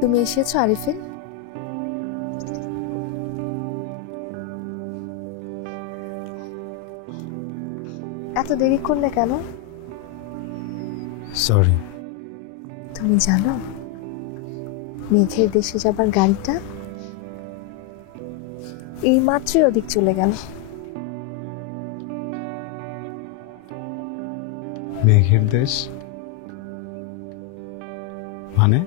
তুমি এসেছো আরিফিন? এত দেরি করলে কেন? সরি। তুমি জানো মেঘের দেশে যাবার গাড়িটা এই মাত্রই ওদিক চলে গেল। মেঘের দেশ মানে?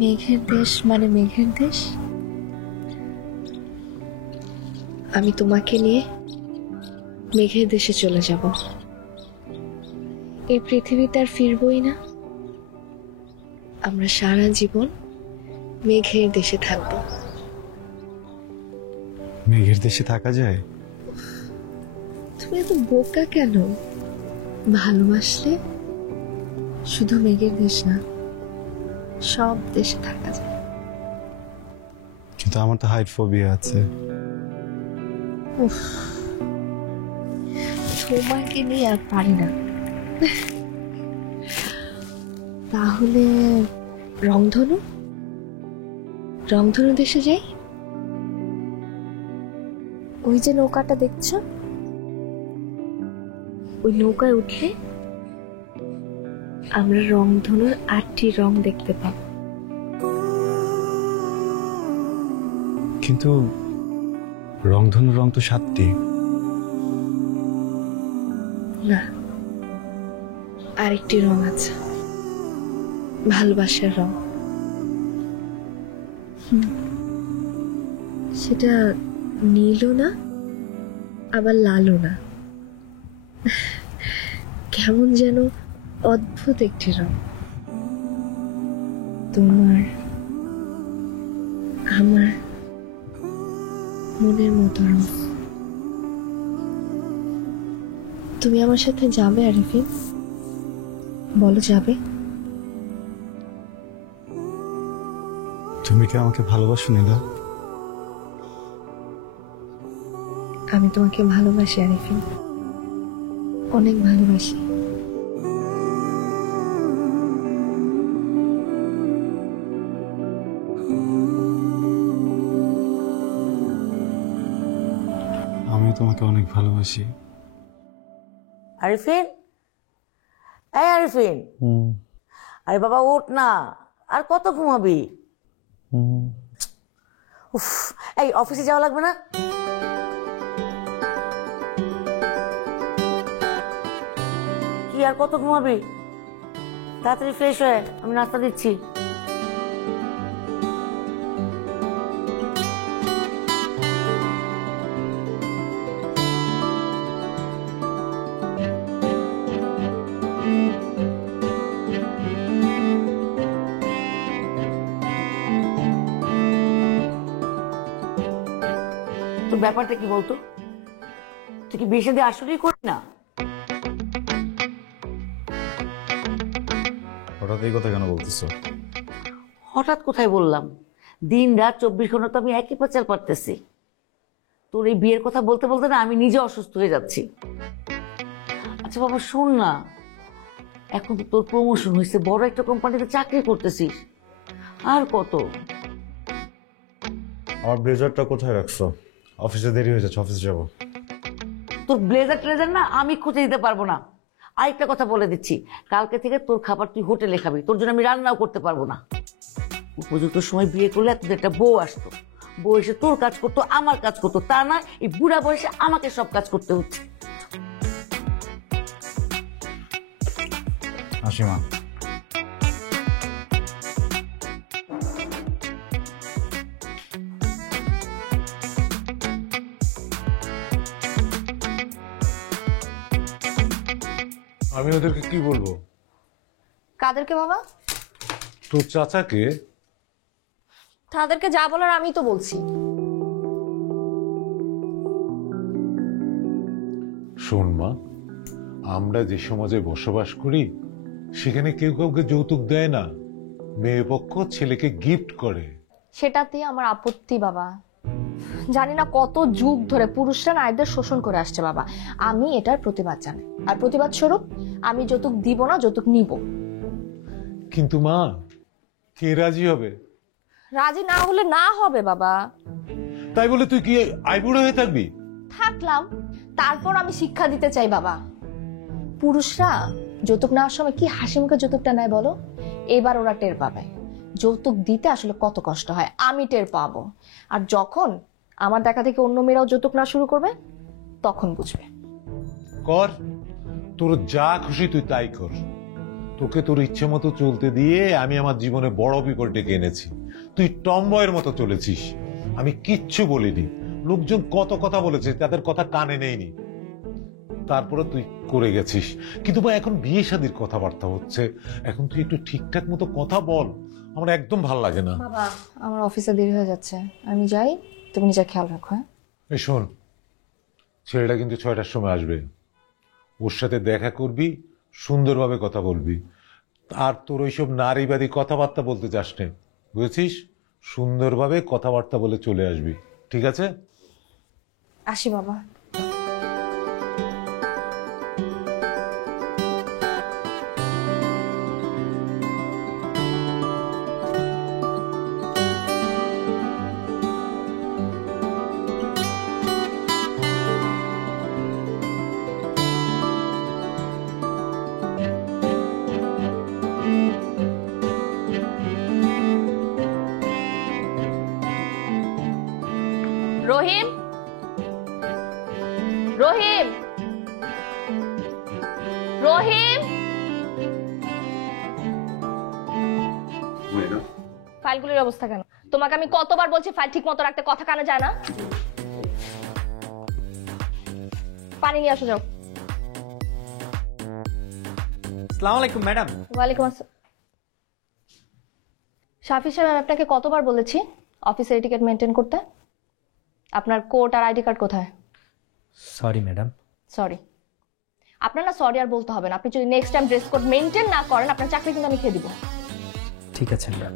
মেঘের দেশ মানে মেঘের দেশ। আমি তোমাকে নিয়ে মেঘের দেশে চলে যাব। এই পৃথিবীতে আর ফিরবই না। আমরা সারা জীবন মেঘের দেশে থাকবো। মেঘের দেশে থাকা যায়? তুমি এত বোকা কেন? ভালোবাসলে শুধু মেঘের দেশ না, সব দেশে থাকা যায়। কিন্তু আমার তো হাইট ফোবিয়া আছে। উফ, তোমাকে নিয়ে আর পারি না। তাহলে রংধনু রংধনু দেশে যাই। ওই যে নৌকাটা দেখছো, ওই নৌকায় উঠলে আমরা রংধনুর 8টি রং দেখতে পাব। কিন্তু রংধনুর রং তো 7টি। না, আরেকটি রং আছে, ভালোবাসার রং। সেটা নীলও না, আবার লালও না, কেমন যেন অদ্ভুত একটি রং। তোমার আমার মনের মতো রং। তুমি আমার সাথে যাবে আরিফিন? বলো যাবে? তুমি কি আমাকে ভালোবাসো নীলা? আমি তোমাকে ভালোবাসি আরিফিন, অনেক ভালোবাসি। আমি তোমাকে অনেক ভালোবাসি। আরিফিন, এই আরিফিন, আরে বাবা ওঠ না, আর কত ঘুমাবি? উফ, এই অফিসে যাওয়া লাগবে না? কি আর কত ঘুমাবি? তাড়াতাড়ি ফ্রেশ হয়ে আমি নাস্তা দিচ্ছি। তোর ব্যাপারটা কি বলতো? তুই কি বিয়ে শাদী আসলেই করি না? হঠাৎ এই কথা কেন বলতেছো? হঠাৎ কোথায় বললাম, দিন রাত 24 ঘন্টা তো আমি একই পাচার পারতেছি। তোর এই বিয়ের কথা বলতে বলতে না আমি নিজে অসুস্থ হয়ে যাচ্ছি। আচ্ছা বাবা শোন না, এখন তো তোর প্রমোশন হয়েছে, বড় একটা কোম্পানিতে চাকরি করতেছিস, আর কত? আমার ব্লেজারটা কোথায় রাখছো? অফিসে দেরি হয়ে যাচ্ছে, অফিসে যাবো। তোর ব্লেজার ট্রেজার না আমি খুঁজে দিতে পারবো না। আরেকটা কথা বলে দিচ্ছি, কালকে থেকে তোর খাবার তুই হোটেলে খাবি, তোর জন্য আমি রান্নাও করতে পারবো না। উপযুক্ত সময় বিয়ে করলে তোদের একটা বউ আসতো, বউ এসে তোর কাজ করতো, আমার কাজ করতো, তা না এই বুড়া বয়সে আমাকে সব কাজ করতে হচ্ছে। আসি মা। আমি ওদেরকে কি বলবো? কাদেরকে বাবা? তোর চাচাকে। তাদেরকে যা বলার আমি তো বলছি। শোন মা, আমরা যে সমাজে বসবাস করি সেখানে কেউ কাউকে যৌতুক দেয় না, মেয়ে পক্ষ ছেলেকে গিফট করে। সেটাতে আমার আপত্তি বাবা। জানি না কত যুগ ধরে পুরুষরা নারীদের শোষণ করে আসছে বাবা, আমি এটার প্রতিবাদ জানাই। আর প্রতিবাদ স্বরূপ আমি যৌতুক দিব না, যৌতুক নিব। কিন্তু মা, কে রাজি হবে? রাজি না হলে না হবে বাবা। তাই বলে তুই কি আইবুড়ো হয়ে থাকবি? থাকলাম, তারপর আমি শিক্ষা দিতে চাই বাবা। পুরুষরা যৌতুক নেওয়ার সময় কি হাসি মুখে যৌতুকটা নেয় বলো? এবার ওরা টের পাবে যৌতুক দিতে আসলে কত কষ্ট হয়, আমি টের পাবো। আর যখন আমার দেখা থেকে অন্য মেয়েরাও যৌতুক না শুরু করবে তখন বুঝবে। কর, তোর যা খুশি তুই তাই কর। তোকে তোর ইচ্ছে মতো চলতে দিয়ে আমি আমার জীবনে বড় বিপদ ডেকে এনেছি। তুই টমবয়ের মতো চলেছিস, আমি কিচ্ছু বলিনি। লোকজন কত কথা বলেছে, তাদের কথা কানে নেইনি, তারপরে তুই করে গেছিস। কিন্তু ভাই এখন বিয়ে শাদীর কথাবার্তা হচ্ছে, এখন তুই একটু ঠিকঠাক মতো কথা বল, আমার একদম ভাল লাগে না। বাবা আমার অফিসে দেরি হয়ে যাচ্ছে, আমি যাই, তুমি নিজের খেয়াল রাখো। হ্যাঁ এই শোন, ছেলেটা কিন্তু 6টার সময় আসবে, ওর সাথে দেখা করবি, সুন্দরভাবে কথা বলবি। আর তোর ওইসব নারীবাদী কথাবার্তা বলতে চাস না, বুঝেছিস? সুন্দরভাবে কথাবার্তা বলে চলে আসবি, ঠিক আছে? আসি বাবা। রহিম, রহিম, রহিম, ফাইলগুলোর অবস্থা কেন? তোমাকে আমি কতবার বলছি ফাইল ঠিক মতো রাখতে, কথা কানে যায় না? পানি নিয়ে আসো, যাও। আসসালামু আলাইকুম ম্যাডাম। ওয়ালাইকুম আসসালাম। শাফি সাহেব, আমি আপনাকে কতবার বলেছি অফিসের এটিকেট মেনটেন করতে? আপনার কোট আর আইডি কার্ড কোথায়? Sorry madam. সরি? আপনার না সরি আর বলতে হবে না। আপনি যদি next time dress code maintain না করেন আপনার চাকরি কিন্তু আমি খেয়ে দিব। ঠিক আছে ম্যাডাম।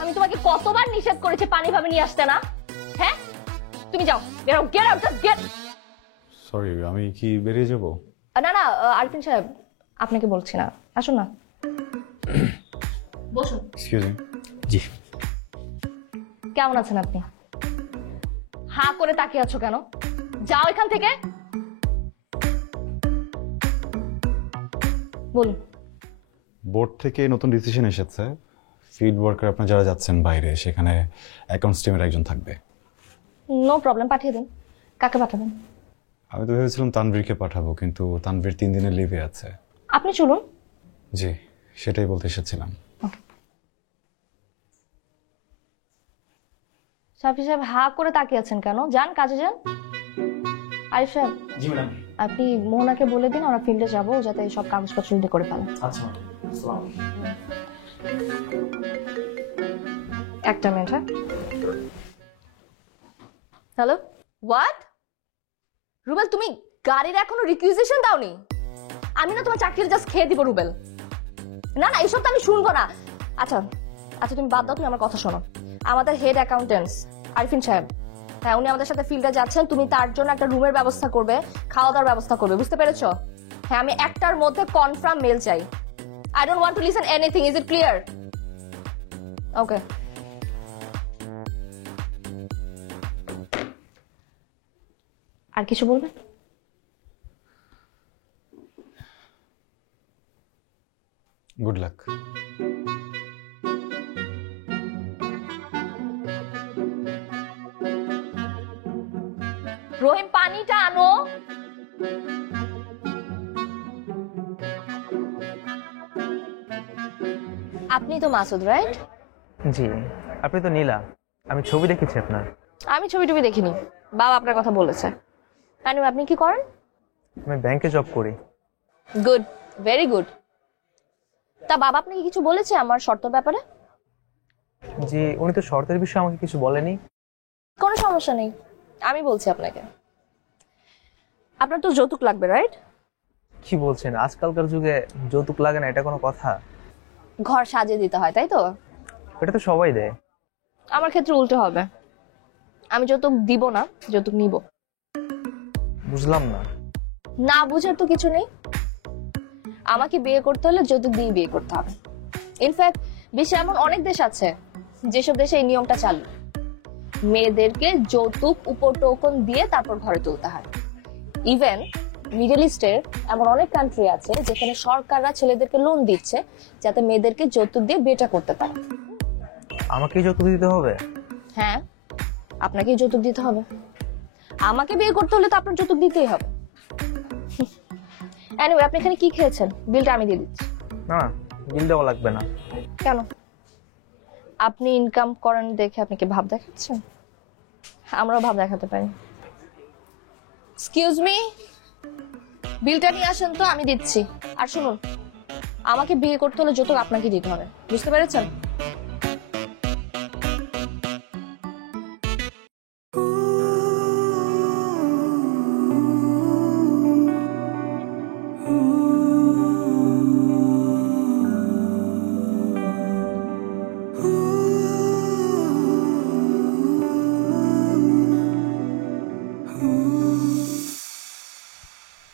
আমি তোমাকে কতবার নিষেধ করেছি পানি ভাবে নিয়ে আসতে না? হ্যাঁ, তুমি যাও, get out, get out, just get. Sorry, আমি কি বেরিয়ে যাব? না না আরিফিন সাহেব, আপনাকে বলছি না, আসুন না, বসুন। Excuse me. জি। কেমন আছেন আপনি? হাঁ করে তাকিয়ে আছো কেন? যাও এখান থেকে, বলুন। বোর্ড থেকে নতুন ডিসিশন এসেছে, ফিল্ড ওয়ার্কার আপনারা যারা যাচ্ছেন বাইরে, সেখানে অ্যাকাউন্টস টিমের একজন থাকবে। নো প্রবলেম, পাঠিয়ে দিন। কাকে পাঠাবেন? আমি তো ভেবেছিলাম তানভীরকে পাঠাবো, কিন্তু তানভীর 3 দিনের লিভে আছে। আপনি চলুন। জি, সেটাই বলতে এসেছিলাম। শাফি সাহেব হাঁ করে তাকিয়ে আছেন কেন? যান, কাজে যান। আরিফ সাহেব, জি ম্যাডাম। আপনি মোহনাকে বলে দিন আমরা ফিল্ডে যাবো, যাতে সব কাগজপত্র রেডি করে ফেলেন। আচ্ছা ম্যাডাম। আসসালামু আলাইকুম। একটা মিনিট। হ্যাঁ, হ্যালো, হোয়াট? রুবেল, তুমি গাড়ির এখনো রিকুইজিশন দাওনি? আমি না তোমার চাকরিটা জাস্ট খেয়ে দিব রুবেল। না না, এসব তো আমি শুনবো না। আচ্ছা আচ্ছা, তুমি বাদ দাও, তুমি আমার কথা শোনো। আমাদের হেড অ্যাকাউন্টেন্টস আরিফিন সাহেব, হ্যাঁ উনি আমাদের সাথে ফিল্ডে যাচ্ছেন। তুমি তার জন্য একটা রুমের ব্যবস্থা করবে, খাওয়া দাওয়ার ব্যবস্থা করবে, বুঝতে পেরেছো? হ্যাঁ, আমি একটার মধ্যে কনফার্ম মেল চাই। I don't want to listen anything, is it clear? Okay. আর কিছু বলবে? Good luck. রহিম, পানিটা আনো। আপনি তো মাসুদ, রাইট? জি, আপনি তো নীলা, আমি ছবি দেখেছি আপনার। আমি ছবি টবি দেখিনি, বাবা আপনার কথা বলেছে। আপনি কি করেন? আমি ব্যাংকে জব করি। Good, very good. তা বাবা আপনাকে কিছু বলেছে আমার শর্তের ব্যাপারে? জি, উনি তো শর্তের বিষয়ে আমাকে কিছু বলেনি। কোনো সমস্যা নেই, আমি বলছি আপনাকে। আপনার তো যৌতুক লাগবে, রাইট? কি বলছেন, আজকালকার যুগে যৌতুক লাগে না, এটা কোনো কথা? ঘর সাজিয়ে দিতে হয়, তাই তো? এটা তো সবাই দেয়। আমার ক্ষেত্রে উল্টো হবে, আমি যৌতুক দিব না, যৌতুক নিব। বুঝলাম না। না বুঝার তো কিছু নেই। আমাকে বিয়ে করতে হলে যৌতুক দিয়ে বিয়ে করতে হবে। ইনফ্যাক্ট বিশ্বে এমন অনেক দেশ আছে যেসব দেশে এই নিয়মটা চালু। মেয়েদেরকে যৌতুক উপটোকন দিয়ে তারপর ঘরে তুলতে হয়। ইভেন মিডল ইস্টের এমন অনেক কান্ট্রি আছে যেখানে সরকাররা ছেলেদেরকে লোন দিচ্ছে যাতে মেয়েদেরকে যৌতুক দিয়ে বিয়েটা করতে পারে। আমাকেই যৌতুক দিতে হবে? হ্যাঁ, আপনাকেই যৌতুক দিতে হবে। আমাকে বিয়ে করতে হলে তো আপনার যৌতুক দিতেই হবে। এনিওয়ে, আপনি এখানে কি খেয়েছেন? বিলটা আমি দিয়ে দিচ্ছি। না, বিল দেওয়া লাগবে না। কেন? আপনি ইনকাম করেন দেখে আপনি কি ভাব দেখাচ্ছেন? আমরাও ভাব দেখাতে পারি। এক্সকিউজ মি, বিলটা নিয়ে আসেন তো, আমি দিচ্ছি। আর শুনুন, আমাকে বিয়ে করতে হলে যৌতুক আপনাকে দিতে হবে, বুঝতে পেরেছেন?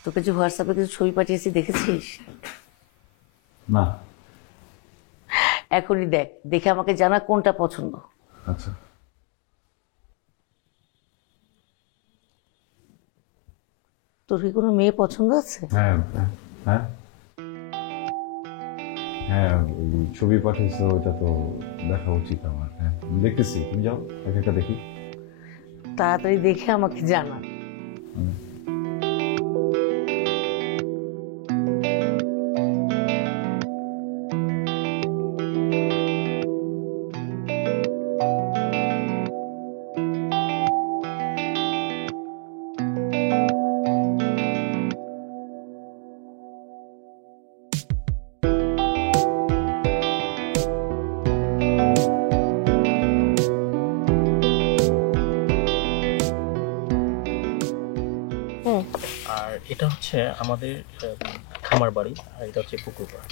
তোকে যে হোয়াটসঅ্যাপে কিছু ছবি পাঠিয়েছি, দেখেছিস? না। এখনই দেখ, দেখে আমাকে জানা কোনটা পছন্দ। আচ্ছা। তোর কি কোনো মেয়ে পছন্দ আছে? হ্যাঁ হ্যাঁ হ্যাঁ, ওই ছবি পাঠিয়েছো, ওটা তো দেখা উচিত আমার। হ্যাঁ দেখতেছি, তুমি যাও এক একটা দেখি। তাড়াতাড়ি দেখে আমাকে জানা। আর এটা হচ্ছে আমাদের খামার বাড়ি, আর এটা হচ্ছে পুকুর পাড়।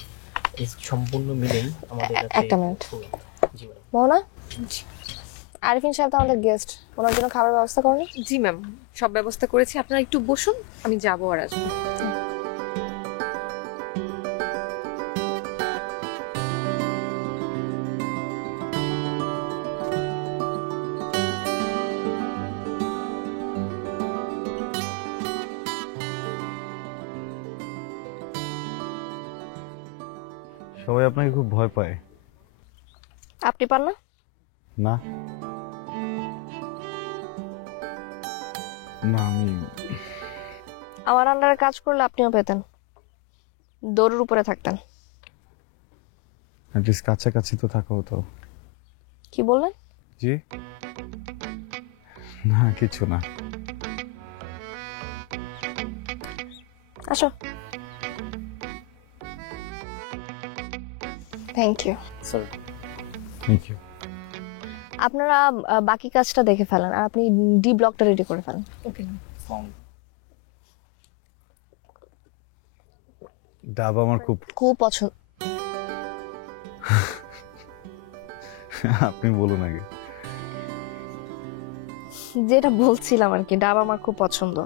এই সম্পূর্ণ মিলেই আমাদের কাছে। একটা মিনিট। জি ম্যাডাম। মোহনা, আরিফিন সাহেব তো আমাদের গেস্ট, ওনার জন্য খাবার ব্যবস্থা করেনি? জি ম্যাম, সব ব্যবস্থা করেছি। আপনারা একটু বসুন, আমি যাবো আর আসবো। সবাই আপনাকে খুব ভয় পায়। আপনি পান না? না না, আমি আমার আন্ডারে কাজ করলে আপনিও পেতেন, দৌড়ের উপরে থাকতেন। অ্যাটলিস্ট কাছাকাছি তো থাকা হতো। কি বললেন? জি না, কিছু না। আসো। Thank you. Sir, thank you. আপনারা বাকি কাজটা দেখে ফেলেন, আর আপনি ডি ব্লকটা রেডি করে ফেলেন। ওকে। ডাব আমার খুব খুব পছন্দ। আপনি বলুন আগে। যেটা বলছিলাম আর কি, ডাব আমার খুব পছন্দ।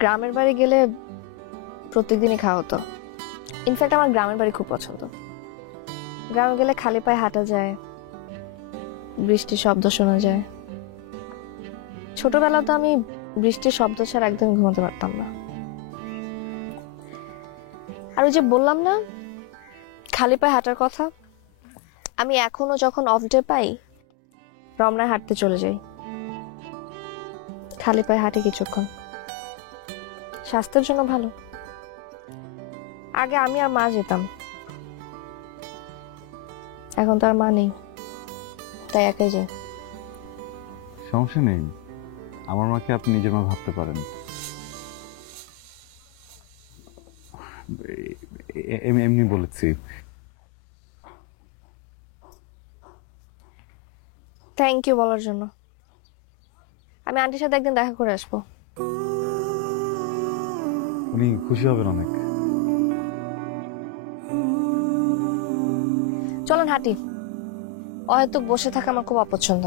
গ্রামের বাড়ি গেলে প্রত্যেকদিনই খাওয়া হতো। ইনফ্যাক্ট আমার গ্রামের বাড়ি খুব পছন্দ। গ্রামে গেলে খালি পায়ে হাঁটা যায়, বৃষ্টির শব্দ শোনা যায়। ছোটবেলা তো আমি বৃষ্টির শব্দ ছাড়া একদমই ঘুমাতে পারতাম না। আর ওই যে বললাম না খালি পায়ে হাঁটার কথা, আমি এখনো যখন অফ ডে পাই রমনায় হাঁটতে চলে যাই। খালি পায়ে হাঁটি কিছুক্ষণ, স্বাস্থ্যের জন্য ভালো। আগে আমি আর মা যেতাম, এখন তো আর মা নেই, তাই একাই যাই। সমস্যা নেই, আমার মাকে আপনি নিজের মা ভাবতে পারেন। এমনি বলেছি। থ্যাংক ইউ বলার জন্য। আমি আন্টির সাথে একদিন দেখা করে আসবো। উনি খুশি হবেন অনেক। চলেন হাঁটি, হয়তো বসে থাকা আমার খুব অপছন্দ।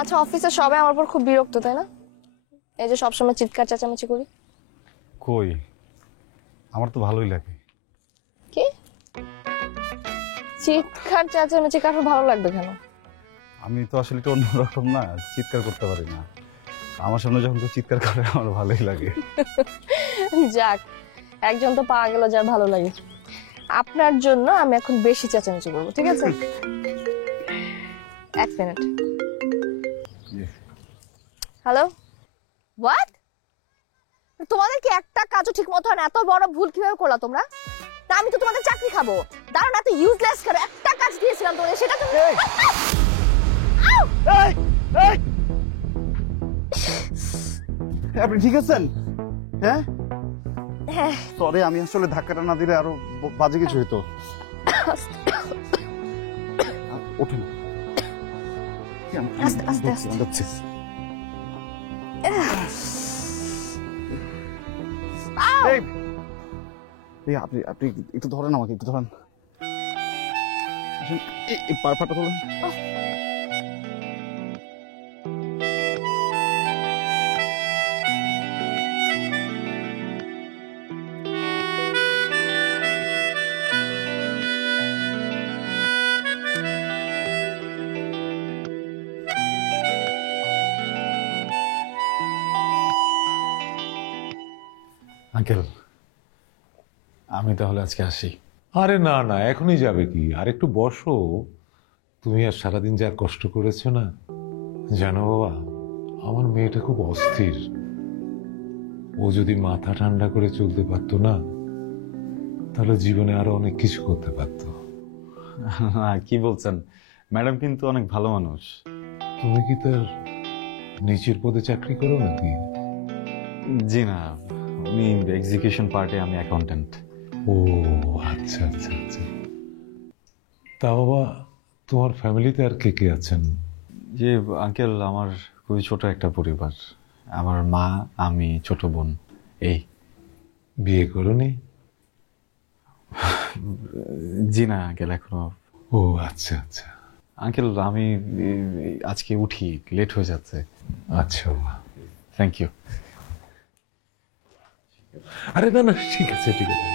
আচ্ছা, অফিসে সবাই আমার উপর খুব বিরক্ত, তাই না? এই যে সবসময় চিৎকার চেঁচামেচি করি। কই, আমার তো ভালোই লাগে। কি চিৎকার চেঁচামেচি কারোর ভালো লাগবে কেন? আমি তো আসলে একটু অন্যরকম না, চিৎকার করতে পারি না। আমার সামনে যখন কেউ চিৎকার করে আমার ভালোই লাগে। যাক, একজন তো পাওয়া গেল যার ভালো লাগে। আপনার জন্য আমি এখন বেশি চেঁচামেচি করবো, ঠিক আছে? এক মিনিট। Hello, what? তোমাদের কি একটা কাজও ঠিক মতো হয় না? এত বড় ভুল কিভাবে করলা তোমরা? তা আমি তো তোমাদের চাকরি খাবো। দাঁড়ান, এত ইউজলেস করে একটা কাজ দিয়েছিলাম তোমাদের, সেটা তুমি আপনি ঠিক আছেন? হ্যাঁ হ্যাঁ। সরি, আমি আসলে ধাক্কাটা না দিলে আরো বাজে কিছু হইতো। ওঠেন। আস্তে আস্তে আস্তে। যাচ্ছি। এই, আপনি আপনি একটু ধরেন, আমাকে একটু ধরেন। এই পাটা ধরেন। আঙ্কেল, আমি তাহলে আজকে আসি। আরে না না, এখনই যাবে কি? আর একটু বসো। তুমি আর সারাদিন যা কষ্ট করেছো না, জানো বাবা, আমার মেয়েটা খুব অস্থির। ও যদি মাথা ঠান্ডা করে চলতে পারতো না, তাহলে জীবনে আরো অনেক কিছু করতে পারতো। কি বলছেন? ম্যাডাম কিন্তু অনেক ভালো মানুষ। তুমি কি তার নিচের পদে চাকরি করো নাকি? জি না, উনি এক্সিকিউশন পার্টে, আমি অ্যাকাউন্টেন্ট। ও আচ্ছা আচ্ছা আচ্ছা। তা বাবা, তোমার ফ্যামিলিতে আর কে কে আছেন? যে আঙ্কেল, আমার খুবই ছোট একটা পরিবার। আমার মা, আমি, ছোট বোন, এই। বিয়ে করোনি? জি না আঙ্কেল, এখনো। ও আচ্ছা আচ্ছা। আঙ্কেল, আমি আজকে উঠি, লেট হয়ে যাচ্ছে। আচ্ছা বাবা, থ্যাংক ইউ। আরে না না, ঠিক আছে ঠিক আছে।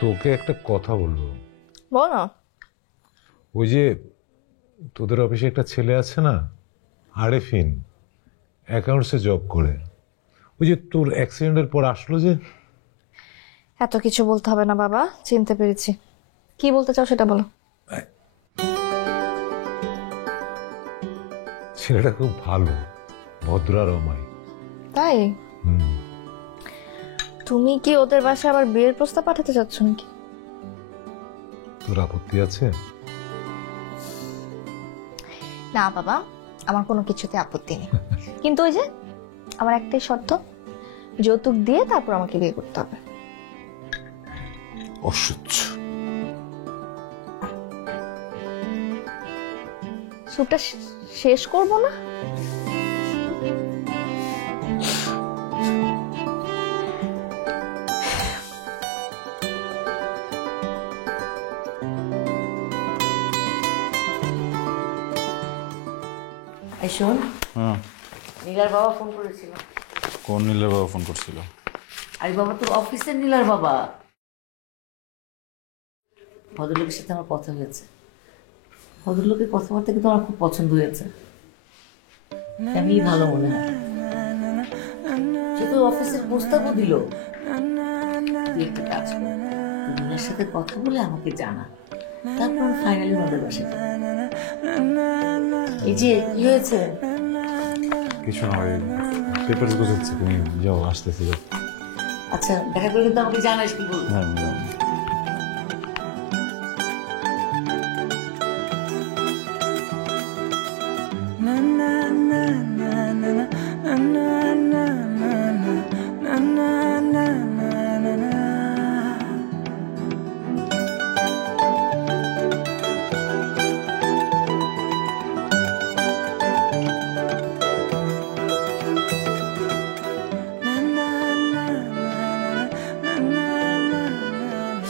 তোকে একটা কথা বলবো। বলো। ওই যে তোদের অফিসে একটা ছেলে আছে না, আরেফিন, অ্যাকাউন্টসে জব করে। ওই যে তোর অ্যাক্সিডেন্টের পর আসলো যে, এত কিছু বলতে হবে না বাবা, চিনতে পেরেছি। কি বলতে চাও সেটা বলো। ছেলেটা খুব ভালো, ভদ্র আর অমায়িক। তাই? তুমি কি ওদের বাসায় আবার বিয়ের প্রস্তাব পাঠাতে চাচ্ছ নাকি? তোর আপত্তি আছে? না বাবা, আমার কোনো কিছুতে আপত্তি নেই, কিন্তু ওই যে আমার একটাই শর্ত, যৌতুক দিয়ে তারপর আমাকে বিয়ে করতে হবে। অসহ্য। স্যুপটা শেষ করবো না? এই শোন, হ্যাঁ, নীলার বাবা ফোন করেছিল। কোন নীলের বাবা ফোন করছিল? আরে বাবা, তোর অফিসের নীলার বাবা। ভদ্রলোকের সাথে আমার কথা হয়েছে। ভদ্রলোকের কথাবার্তা কিন্তু আমার খুব পছন্দ হয়েছে। আমি ভালো মনে হয়। সে তো অফিসের প্রস্তাবও দিল। তুই একটা কাজ কর, তুই নীলার সাথে কথা বলে আমাকে জানা, তারপর ফাইনালি ওদের বাসায় যাবো। এই যে কি হয়েছে? কিছু নয়, পেপার গুছাচ্ছি। তুমি যাও, আসতেছি। যাও। আচ্ছা, দেখা করে কিন্তু আমাকে জানাস কি বলবো। হ্যাঁ, যাও।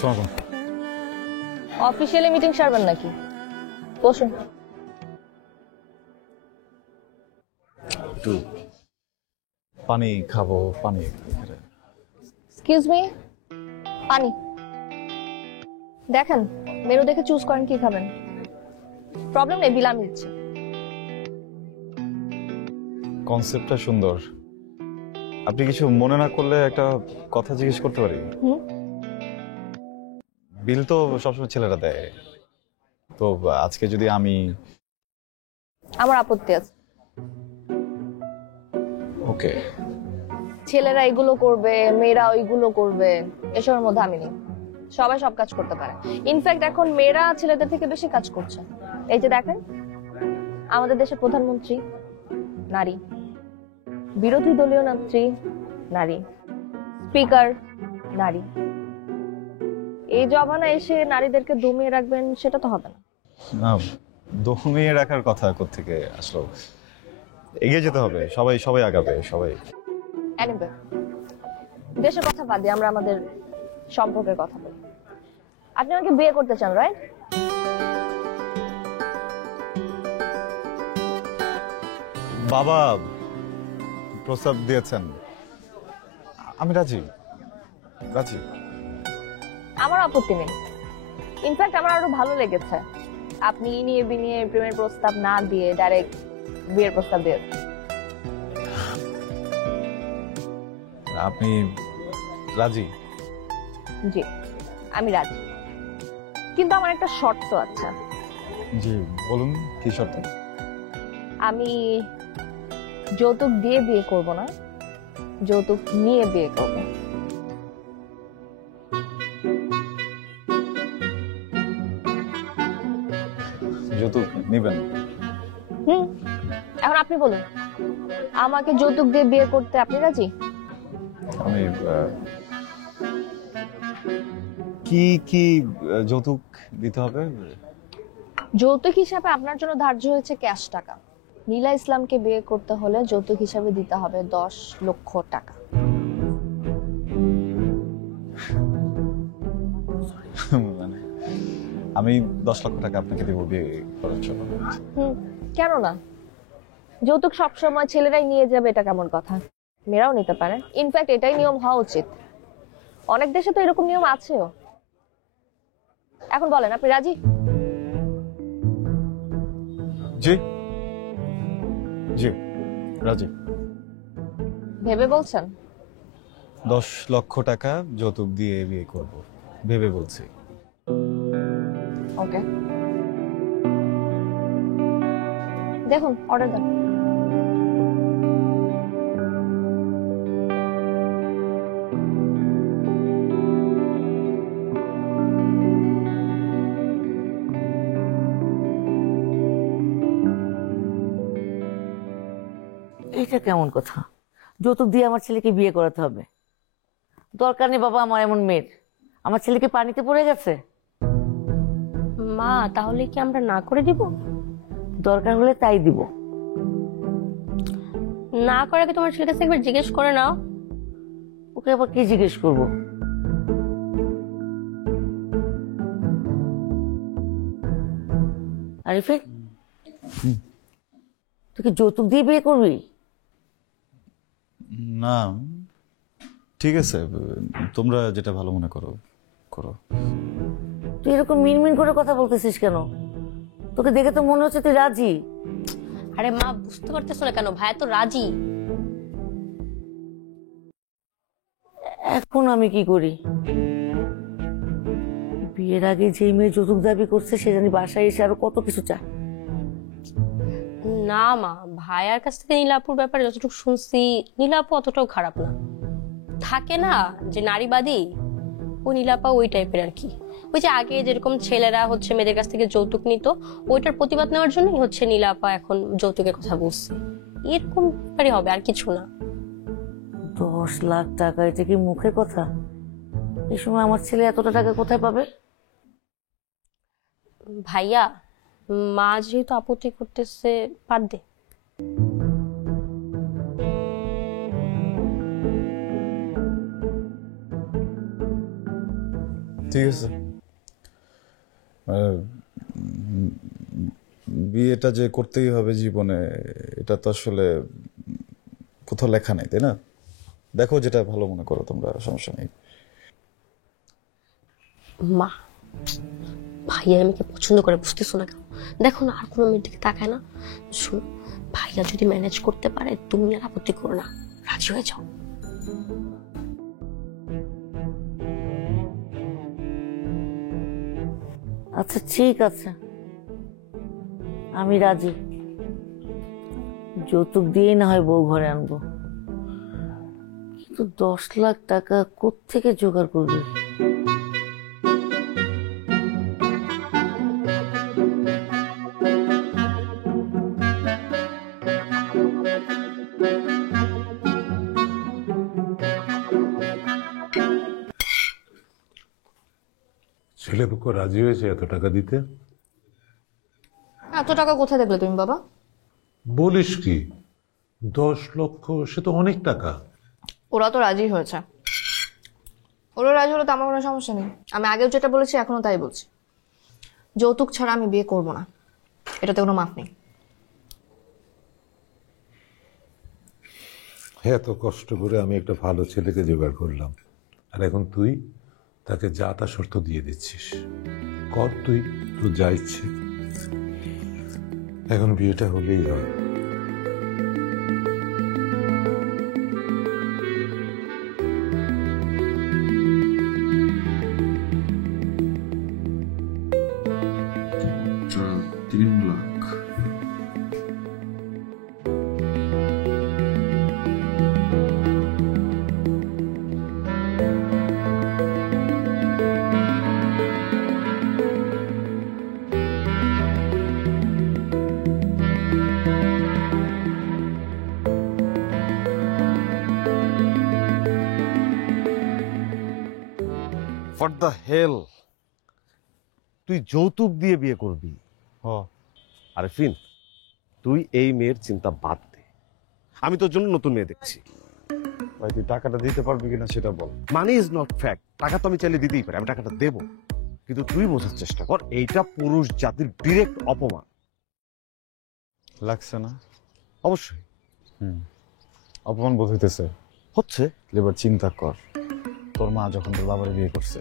শোনো, অফিসিয়ালি মিটিং সারবেন নাকি? বসুন। একটু পানি খাবো, পানি। এক্সকিউজ মি, পানি। দেখেন, মেনু দেখে চুজ করেন কি খাবেন। প্রবলেম নেই, বিল আমি দিচ্ছি। কনসেপ্টটা সুন্দর। আপনি কিছু মনে না করলে একটা কথা জিজ্ঞেস করতে পারি? হুম। বিল তো সবসময় ছেলেরা দেয়, তো আজকে যদি আমি... আমার আপত্তি আছে। ওকে। ছেলেরা এগুলো করবে, মেয়েরা ওইগুলো করবে, এসবের মধ্যে আমি নেই। সবাই সব কাজ করতে পারে। ইনফ্যাক্ট এখন মেয়েরা ছেলেদের থেকে বেশি কাজ করছে। এই যে দেখেন, আমাদের দেশের প্রধানমন্ত্রী নারী, বিরোধী দলীয় নেত্রী নারী, স্পিকার নারী। এই জমানা এসে নারীদেরকে দমিয়ে রাখবেন, সেটা তো হবে না। না, দমিয়ে রাখার কথা কোত্থেকে আসলো? এগিয়ে যেতে হবে, সবাই সবাই আগাবে, সবাই। Anyway, দেশের কথা বাদ দিয়ে আমরা আমাদের সম্পর্কের কথা বলি। আপনি আমাকে বিয়ে করতে চান, রাইট? বাবা প্রস্তাব দিয়েছেন, আমি রাজি। রাজি। আমার আপত্তি নেই। ইনফ্যাক্ট আমার আরো ভালো লেগেছে আপনি নিয়ে বিনিয়ে প্রেমের প্রস্তাব না দিয়ে ডাইরেক্ট বিয়ের প্রস্তাব দিয়েছেন। আপনি রাজি? জি, আমি রাজি, কিন্তু আমার একটা শর্ত আছে। জি বলুন, কি শর্ত? আমি যৌতুক দিয়ে বিয়ে করব না, যৌতুক নিয়ে বিয়ে করব। যৌতুক নেবেন? এখন আপনি বলুন, আমাকে যৌতুক দিয়ে বিয়ে করতে আপনি রাজি? আমি কি কি যৌতুক দিতে হবে? যৌতুক হিসাবে আপনার জন্য ধার্য হয়েছে ক্যাশ টাকা। নীলা ইসলামকে বিয়ে করতে হলে যৌতুক হিসাবে দিতে হবে 10 লক্ষ টাকা। মানে আমি 10 লক্ষ টাকা আপনাকে দেবো বিয়ে করার জন্য? কেন না? যৌতুক সবসময় ছেলেরাই নিয়ে যাবে এটা কেমন কথা? মেয়েরাও নিতে পারে। ইনফ্যাক্ট এটাই নিয়ম হওয়া উচিত। অনেক দেশে তো এরকম নিয়ম আছেও। এখন বলেন, আপনি রাজি? জি জি রাজি। ভেবে বলছেন? 10 লক্ষ টাকা যৌতুক দিয়ে বিয়ে করব ভেবে বলছি। ওকে, দেখুন অর্ডার দেন। এটা কেমন কথা? যৌতুক দিয়ে আমার ছেলেকে বিয়ে করাতে হবে? দরকার নেই বাবা আমার এমন মেয়ের। আমার ছেলেকে পানিতে পড়ে গেছে। মা তাহলে কি আমরা না করে দিব? দরকার হলে তাই দিব। না করে আগে তোমার ছেলের কাছে একবার জিজ্ঞেস করে নাও। ওকে আবার কি জিজ্ঞেস করব? আরিফিন, তুই কি যৌতুক দিয়ে বিয়ে করবি? না ঠিক আছে, তোমরা যেটা ভালো মনে করো করো। তুই এরকম মিনমিন করে কথা বলতেছিস কেন? তোকে দেখে তো মনে হচ্ছে তুই রাজি। আরে মা বুঝতে পারতেছো না কেন? ভাইয়া তো রাজি। এখন আমি কি করি? বিয়ের আগে যে মেয়ে যৌতুক দাবি করছে সে জানি বাসায় এসে আরো কত কিছু চায়। না মা, ভাইয়ার কাছ থেকে নীলাপুর ব্যাপারে যতটুকু শুনছি, নীলাপু অতটাও খারাপ না। থাকে না যে নারীবাদী, ও নীলাপা ওই টাইপের আর কি। ওই যে আগে যেরকম ছেলেরা হচ্ছে মেয়েদের কাছ থেকে যৌতুক নিত, ওইটার প্রতিবাদ নেওয়ার জন্যই হচ্ছে নীলাপা এখন যৌতুকের কথা বলছে। এরকম ব্যাপারই হবে, আর কিছু না। 10 লাখ টাকা, এটা কি মুখের কথা? এই সময় আমার ছেলে এতটা টাকা কোথায় পাবে? ভাইয়া, মা যেহেতু আপত্তি করতেছে, বাদ দে। ঠিক আছে, বিয়েটা যে করতেই হবে জীবনে, এটা তো আসলে কোথাও লেখা নাই, তাই না? দেখো যেটা ভালো মনে করো তোমরা, সমস্যা নেই। মা, ভাইয়া আমাকে পছন্দ করে, বুঝতেছো না কেন? দেখো না, আর কোনো মেয়ের দিকে তাকায় না। শোনো, ভাইয়া যদি ম্যানেজ করতে পারে, তুমি আর আপত্তি করো না, রাজি হয়ে যাও। আচ্ছা ঠিক আছে, আমি রাজি। যৌতুক দিয়ে না হয় বউ ঘরে আনবো, কিন্তু 10 লাখ টাকা কোত্থেকে জোগাড় করবে? ছেলেপক্ষ রাজি হয়েছে এত টাকা দিতে? এত টাকা কোথায় দেখলে তুমি বাবা? বলিস কি, 10 লক্ষ সে তো অনেক টাকা। ওরা তো রাজি হয়েছে। ওরা রাজি হলে তো আমার কোনো সমস্যা নেই। আমি আগেও যেটা বলেছি এখনো তাই বলছি, যৌতুক ছাড়া আমি বিয়ে করব না, এটাতে কোনো মাপ নেই। এত কষ্ট করে আমি একটা ভালো ছেলেকে জোগাড় করলাম, আর এখন তুই তাকে যা তা শর্ত দিয়ে দিচ্ছিস। কর তুই, তোর যা ইচ্ছে। এখন বিয়েটা হলেই হয়। আচ্ছা, 3 লাখ। হোয়াট দ্য হেল, তুই যৌতুক দিয়ে বিয়ে করবি? আরিফিন, তুই এই মেয়ের চিন্তা বাদ দে, আমি তোর জন্য নতুন মেয়ে দেখছি। ভাই তুই টাকাটা দিতে পারবি কিনা সেটা বল। Money is not fact. টাকা তো আমি চাইলে দিতেই পারি, আমি টাকাটা দেবো, কিন্তু তুই বোঝার চেষ্টা কর, এইটা পুরুষ জাতির ডিরেক্ট অপমান। লাগছে না? অবশ্যই অপমান বোধ হইতেছে। হচ্ছে। এবার চিন্তা কর, তোর মা যখন তোর বাবারে বিয়ে করছে,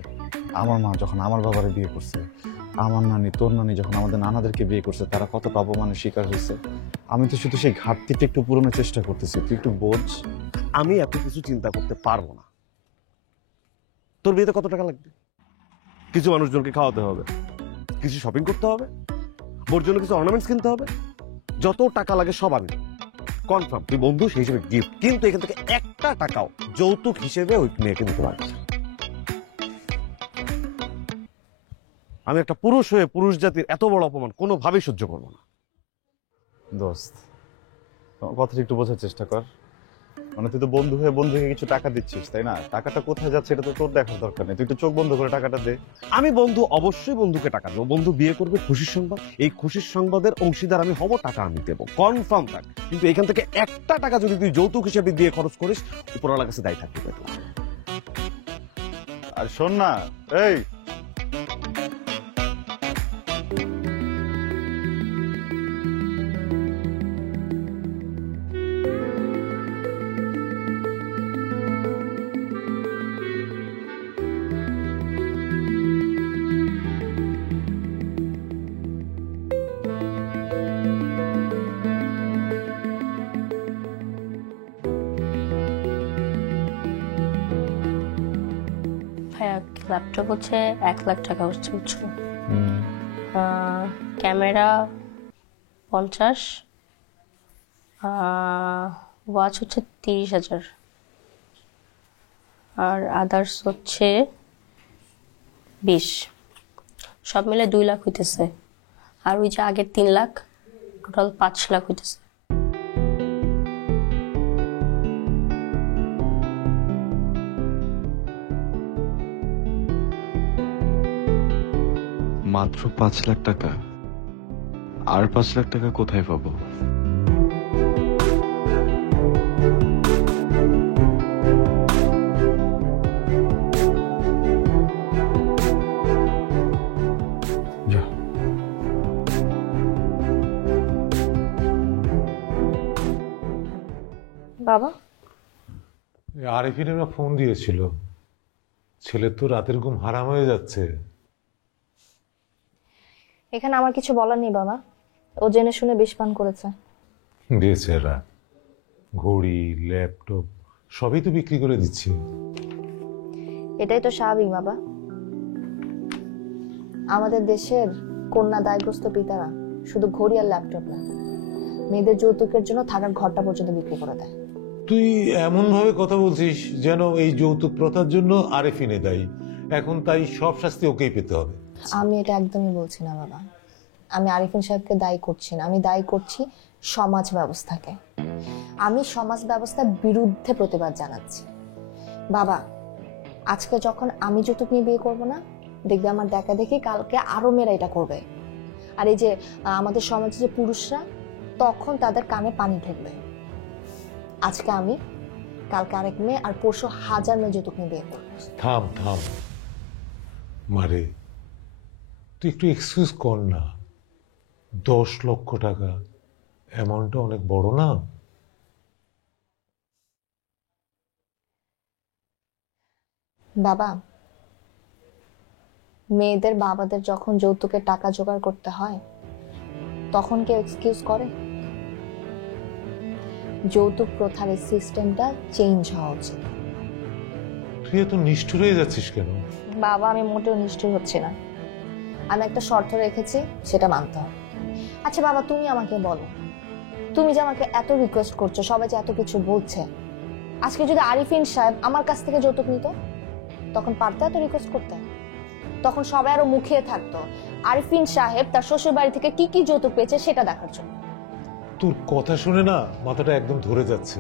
আমার মা যখন আমার বাবারে বিয়ে করছে, আমার নানি তোর নানি যখন আমাদের নানাদেরকে বিয়ে করছে, তারা কত অপমানের শিকার হয়েছে। আমি তো শুধু সেই ঘাটতিটা একটু পূরণের চেষ্টা করতেছি, তুই একটু বোঝ। আমি এত কিছু চিন্তা করতে পারবো না। তোর বিয়েতে কত টাকা লাগবে? কিছু মানুষজনকে খাওয়াতে হবে, কিছু শপিং করতে হবে, ওর জন্য কিছু অর্নামেন্টস কিনতে হবে, যত টাকা লাগে সব আমি কনফার্ম। তুই বন্ধু সেই হিসেবে গিফট, কিন্তু এখান থেকে একটা টাকাও যৌতুক হিসেবে ওই মেয়েকে নিতে পারবি না। আমি একটা পুরুষ হয়ে পুরুষ জাতির এত বড় অপমান কোনোভাবেই সহ্য করবো না। দোস্ত, তোমার কথাটা একটু বোঝার চেষ্টা কর। মানে তুই তো বন্ধু হয়ে বন্ধুকে কিছু টাকা দিচ্ছিস, তাই না? টাকাটা কোথায় যাচ্ছে এটা তো তোর দেখার দরকার নেই। তুই একটু চোখ বন্ধ করে টাকাটা দে। আমি বন্ধু, অবশ্যই বন্ধুকে টাকা দেবো। বন্ধু বিয়ে করবে, খুশির সংবাদ, এই খুশির সংবাদের অংশীদার আমি হব, টাকা আমি দেবো, কনফার্ম থাক। কিন্তু এখান থেকে একটা টাকা যদি তুই যৌতুক হিসেবে দিয়ে খরচ করিস, উপরওয়ালার কাছে দায়ী থাকবে। আর শোন না, এই ভাইয়া ল্যাপটপ হচ্ছে 1 লাখ টাকা হচ্ছে, বুঝছো? ক্যামেরা 50, ওয়াচ হচ্ছে 30,000, আর আদার্স হচ্ছে 20। সব মিলে 2 লাখ হইতেছে। আর ওই যে আগের 3 লাখ, টোটাল 5 লাখ হইতেছে। মাত্র 5 লাখ টাকা? আর 5 লাখ টাকা কোথায় পাবো? বাবা, আরিফিনের ফোন দিয়েছিল, ছেলের তো রাতের ঘুম হারাম হয়ে যাচ্ছে। এখানে আমার কিছু বলার নেই বাবা, ও জেনে শুনে বিষ পান করেছে। বেচারা, ঘড়ি, ল্যাপটপ সবই তো বিক্রি করে দিচ্ছে। এটাই তো স্বাভাবিক বাবা। আমাদের দেশের কন্যা দায়গ্রস্ত পিতারা শুধু ঘড়ি আর ল্যাপটপ না, মেয়েদের যৌতুকের জন্য থাকার ঘরটা পর্যন্ত বিক্রি করে দেয়। তুই এমন ভাবে কথা বলছিস যেন এই যৌতুক প্রথার জন্য আরিফিনে দায়ী। এখন তাই সব শাস্তি ওকেই পেতে হবে। আমি এটা একদমই বলছি না বাবা। আমি আরিফিন সাহেবকে দায়ী করছি না, আমি দায়ী করছি সমাজ ব্যবস্থাকে। আমি সমাজ ব্যবস্থার বিরুদ্ধে প্রতিবাদ জানাচ্ছি। বাবা, আজকে যখন আমি যৌতুক নিয়ে বিয়ে করবো না, দেখবে আমার দেখা দেখি কালকে আরো মেয়েরা এটা করবে। আর এই যে আমাদের সমাজে যে পুরুষরা, তখন তাদের কানে পানি ঢুকবে। আজকে আমি, কালকে আরেক মেয়ে, আর পরশু 1000 মেয়ে যৌতুক নিয়ে বিয়ে করবে। থাম থাম মারে, তুই একটু এক্সকিউজ কর না। 10 লক্ষ টাকা অ্যামাউন্টটা অনেক বড় না? বাবা, মেয়েদের বাবাদের যখন যৌতুকের টাকা জোগাড় করতে হয়, তখন কেউ এক্সকিউজ করে? যৌতুক প্রথার এই সিস্টেমটা চেঞ্জ হওয়া উচিত। তুই এত নিষ্ঠুর হয়ে যাচ্ছিস কেন? বাবা, আমি মোটেও নিষ্ঠুর হচ্ছি না। আমি একটা শর্ত রেখেছি, সেটা মানতে হবে। আচ্ছা বাবা, তুমি আমাকে বলো, তুমি যে আমাকে এত রিকোয়েস্ট করছো, সবাই যে এত কিছু বলছে, আজকে যদি আরিফিন সাহেব আমার কাছ থেকে যৌতুক নিত, তখন পারতে এত রিকোয়েস্ট করতে? তখন সবাই আরো মুখিয়ে থাকতো আরিফিন সাহেব তার শ্বশুর বাড়ি থেকে কি কি যৌতুক পেয়েছে সেটা দেখার জন্য। তোর কথা শুনে না মাথাটা একদম ধরে যাচ্ছে।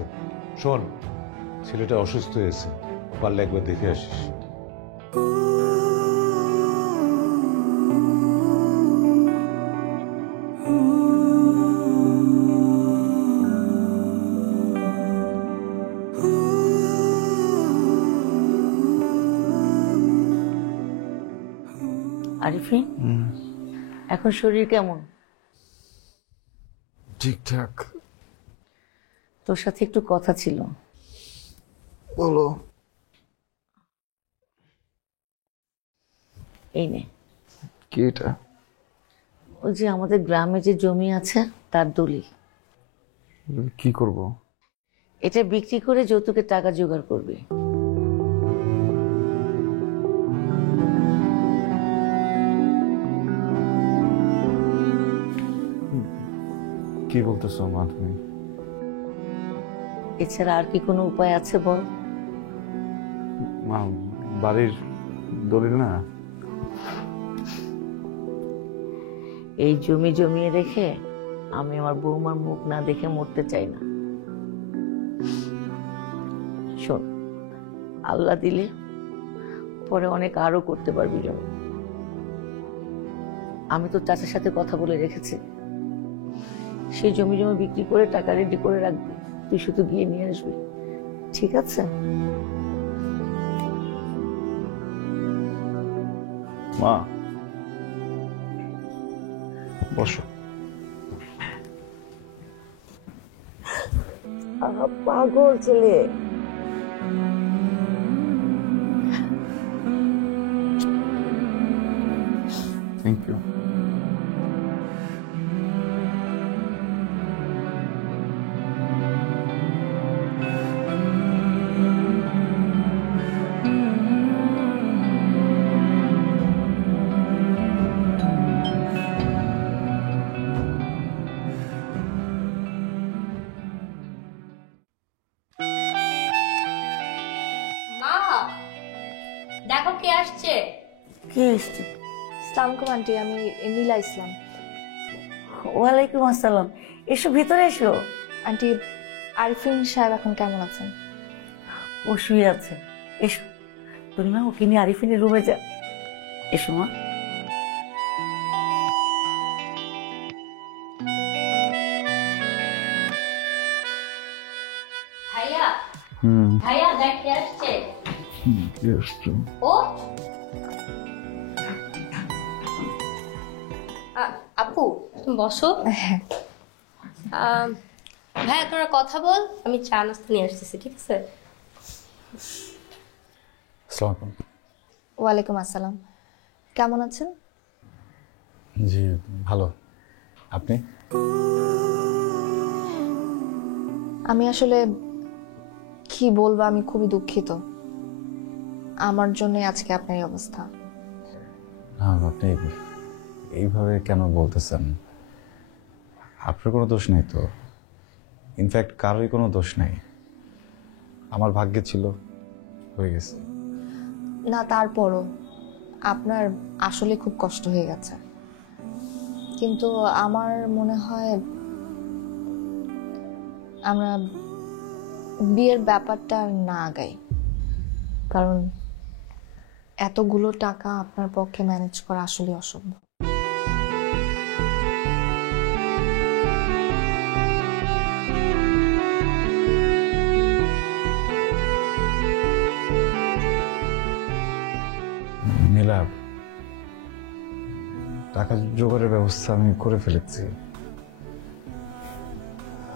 শোন, ছেলেটা অসুস্থ হয়েছে, পারলে একবার দেখে আসিস। আরিফিন, এখন শরীর কেমন? ঠিকঠাক। তোর সাথে একটু কথা ছিল। বলো। এই নে। কি এটা? ওই যে আমাদের গ্রামে যে জমি আছে তার দলিল। কি করব? এটা বিক্রি করে যৌতুকের টাকা জোগাড় করবি। কি বলতেছো মা তুমি? এছাড়া আর কি কোনো উপায় আছে বল? মা, বাড়ির দলিল না? এই জমি জমিয়ে রেখে আমি আমার বৌমার মুখ না দেখে মরতে চাই না। শোন, আল্লাহ দিলে পরে অনেক আরো করতে পারবি জমি। আমি তো চাচার সাথে কথা বলে রেখেছি, সেই জমি জমি বিক্রি করে টাকা রেডি করে রাখবি, তুই শুধু গিয়ে নিয়ে আসবি, ঠিক আছে? মা, বসো। পাগল ছেলে। Thank you. মা, দেখো কে আসছে। কে এসছে? আসসালামু আন্টি, আমি নীলা ইসলাম। ওয়ালাইকুম আসসালাম, এসো ভিতরে এসো। আন্টি, আরিফিন সাহেব এখন কেমন আছেন? ও শুয়ে আছে, এসো। তুমি না ওকে নিয়ে আরিফিনের রুমে যা। এসো মা। ভাইয়া, ভাইয়া দেখ কে আসছে। ও আপু, তুমি বসো। ভাইয়া তোরা কথা বল, আমি চা নাস্তা নিয়ে আসতেছি, ঠিক আছে? আসসালামু আলাইকুম। ওয়ালাইকুম আসসালাম। কেমন আছেন? জি ভালো, আপনি? আমি আসলে কি বলবো, আমি খুবই দুঃখিত। আমার জন্য আজকে আপনার এই অবস্থা। আপনি এইভাবে কেন বলতেছেন? আপনার কোনো দোষ নেই তো। ইনফ্যাক্ট কারোরই কোনো দোষ নেই। আমার ভাগ্যে ছিল, হয়ে গেছে। না, তারপরও আপনার আসলে খুব কষ্ট হয়ে গেছে, কিন্তু আমার মনে হয় আমরা বিয়ের ব্যাপারটা আর না আগাই, কারণ এতগুলো টাকা আপনার পক্ষে ম্যানেজ করা আসলে অসম্ভব। নীলা, টাকা জোগাড়ের ব্যবস্থা আমি করে ফেলেছি।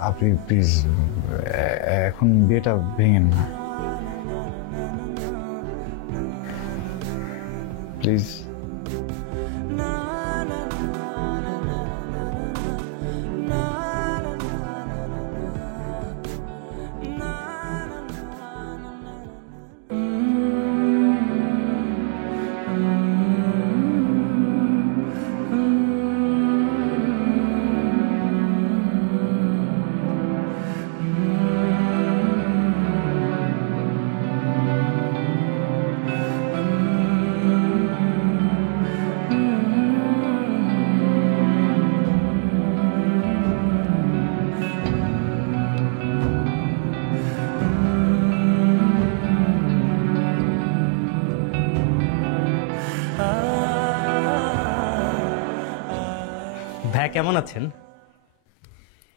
আপনি প্লিজ এখন বিয়েটা ভেঙেন না, প্লিজ। ভাইয়া কেমন আছেন?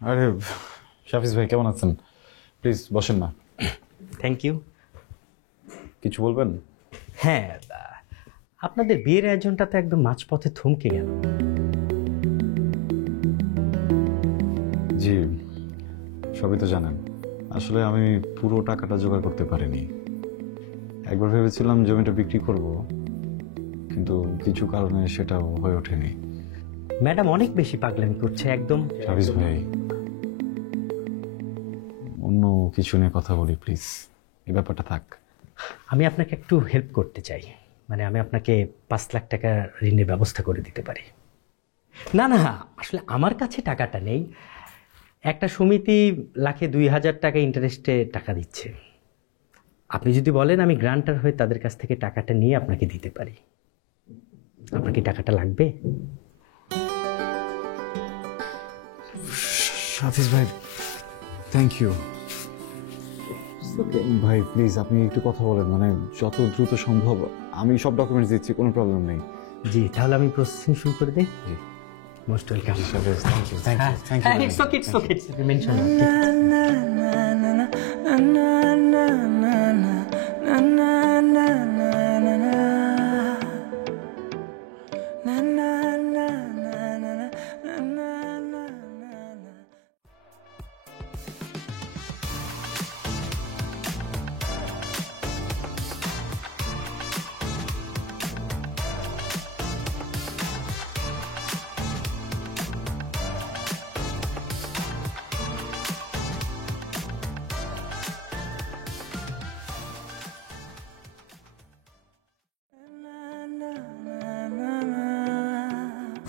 আরে শাফিজ ভাই, কেমন আছেন? প্লিজ বসেন না। Thank you. কিছু বলবেন? হ্যাঁ, আপনাদের বিয়ের আয়োজনটা তো একদম মাঝপথে থমকে গেল। জি, সবই তো জানেন। আসলে আমি পুরো টাকাটা জোগাড় করতে পারিনি। একবার ভেবেছিলাম জমিটা বিক্রি করব, কিন্তু কিছু কারণে সেটা হয়ে ওঠেনি। ম্যাডাম অনেক বেশি পাগলামি করছে একদম। শাফিজ ভাই, অন্য কিছু নিয়ে কথা বলি প্লিজ, এই ব্যাপারটা থাক। আমি আপনাকে একটু হেল্প করতে চাই, মানে আমি আপনাকে 5 লাখ টাকা ঋণের ব্যবস্থা করে দিতে পারি। না না, আসলে আমার কাছে টাকাটা নেই, একটা সমিতি লাখে 2,000 টাকা ইন্টারেস্টে টাকা দিচ্ছে। আপনি যদি বলেন আমি গ্রান্টার হয়ে তাদের কাছ থেকে টাকাটা নিয়ে আপনাকে দিতে পারি। আপনার কি টাকাটা লাগবে? হাফিজ ভাই, থ্যাংক ইউ ভাই। প্লিজ আপনি একটু কথা বলেন, মানে যত দ্রুত সম্ভব আমি সব ডকুমেন্টস দিচ্ছি, কোনো প্রবলেম নেই। জি, তাহলে আমি প্রসেসিং শুরু করে দিই। জি, most welcome. Thank you thank you thank you. It's okay, it's okay, mention.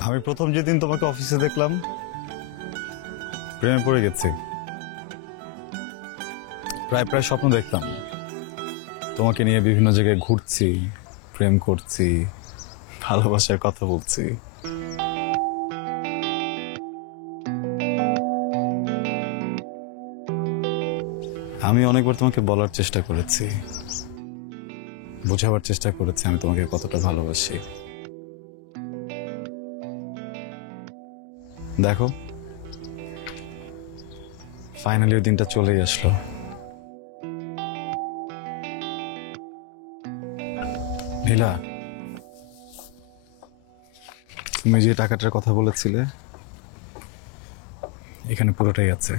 আমি প্রথম যেদিন তোমাকে অফিসে দেখলাম প্রেমে পড়ে গেছি। প্রায় প্রায় স্বপ্ন দেখতাম, তোমাকে নিয়ে বিভিন্ন জায়গায় ঘুরছি, প্রেম করছি, ভালোবাসার কথা বলছি। আমি অনেকবার তোমাকে বলার চেষ্টা করেছি, বোঝাবার চেষ্টা করেছি আমি তোমাকে কতটা ভালোবাসি। দেখো ফাইনালি ওই দিনটা চলেই আসলো। নীলা, তুমি যে টাকাটার কথা বলেছিলে এখানে পুরোটাই আছে।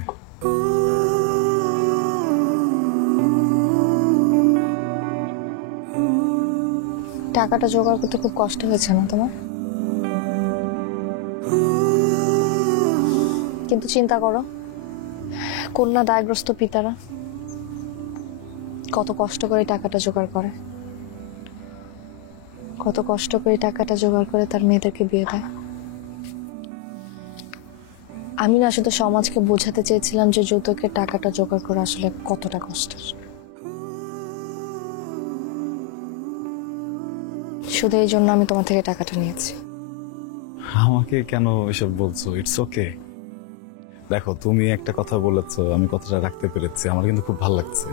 টাকাটা জোগাড় করতে খুব কষ্ট হয়েছে না তোমার? কিন্তু চিন্তা করো, কন্যা দায়গ্রস্ত পিতারা কত কষ্ট করে টাকাটা জোগাড় করে, কত কষ্ট করে টাকাটা জোগাড় করে তার মেয়েদেরকে বিয়ে দেয়। আমি না শুধু সমাজকে বোঝাতে চেয়েছিলাম যে যৌতুকের টাকাটা জোগাড় করা আসলে কতটা কষ্টের। শুধু এই জন্য আমি তোমার থেকে টাকাটা নিয়েছি। আমাকে কেন এসব বলছো? It's okay. দেখো তুমি একটা কথা বলেছো, আমি কথাটা রাখতে পেরেছি, আমার কিন্তু খুব ভালো লাগছে।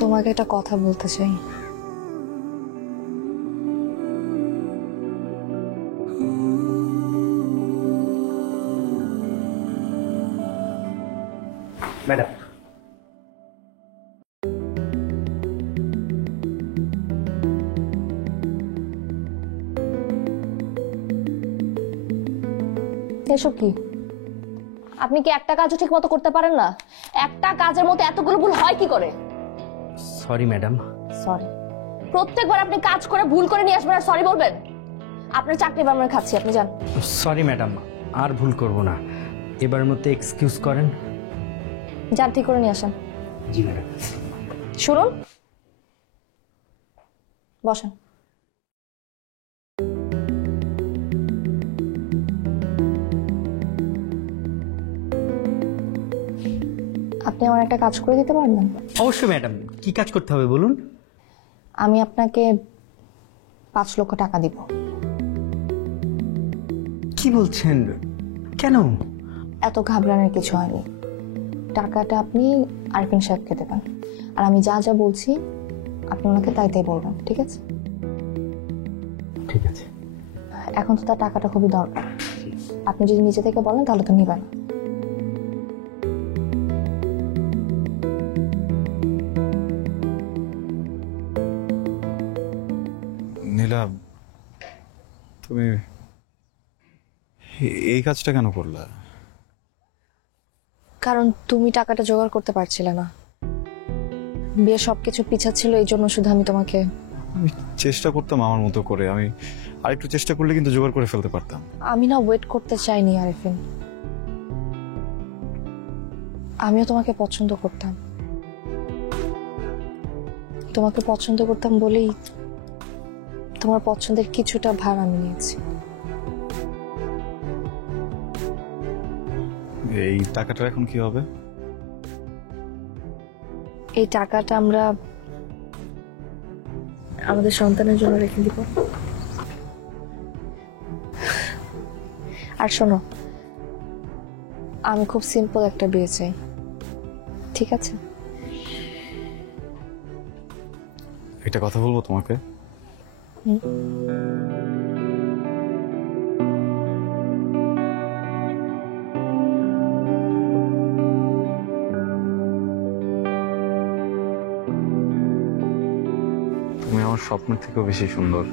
তোমাকে একটা কথা বলতে চাই। ম্যাডাম, এসব কি? আপনি কি একটা কাজও ঠিক মতো করতে পারেন না? একটা কাজের মতো এতগুলো ভুল হয় কি করে? Sorry madam. সরি? প্রত্যেকবার আপনি কাজ করে ভুল করে নিয়ে আসবেন আর সরি বলবেন? আপনার চাকরি আমরা খাচ্ছি, আপনি যান। সরি ম্যাডাম, আর ভুল করব না, এবারের মধ্যে এক্সকিউজ করেন। যান, ঠিক করে নিয়ে আসেন। জি ম্যাডাম। শুনুন, বসেন। আপনি আমার একটা কাজ করে দিতে পারবেন? অবশ্যই ম্যাডাম, কি কাজ করতে হবে বলুন। আমি আপনাকে 5 লক্ষ টাকা দিব। কি বলছেন? কেন? এত ঘাবড়ানোর কিছু হয়নি। টাকাটা আপনি আরফিন সাহেবকে দেবেন, আর আমি যা যা বলছি আপনি ওনাকে তাই তাই বলবেন, ঠিক আছে? ঠিক আছে। এখন তো তার টাকাটা খুবই দরকার, আপনি যদি নিজে থেকে বলেন তাহলে তো নিবেন। নীলা, তুমি এই কাজটা কেন করলা? কারণ তুমি টাকাটা জোগাড় করতে পারছিলে না, বিয়ে সবকিছু পিছাচ্ছিল, এই জন্য শুধু আমি তোমাকে আমি চেষ্টা করতাম আমার মতো করে, আমি আরেকটু চেষ্টা করলে কিন্তু জোগাড় করে ফেলতে পারতাম। আমি না ওয়েট করতে চাইনি আরিফিন, আমিও তোমাকে পছন্দ করতাম। তোমাকে পছন্দ করতাম বলেই তোমার পছন্দের কিছুটা ভার আমি নিয়েছি। এই টাকাটার এখন কি হবে? এই টাকাটা আমরা আমাদের সন্তানের জন্য রেখে দিব। আর শোনো, আমি খুব সিম্পল একটা বিয়ে চাই, ঠিক আছে? একটা কথা বলবো তোমাকে। হুম। তুমি আমার স্বপ্নের থেকেও বেশি সুন্দর।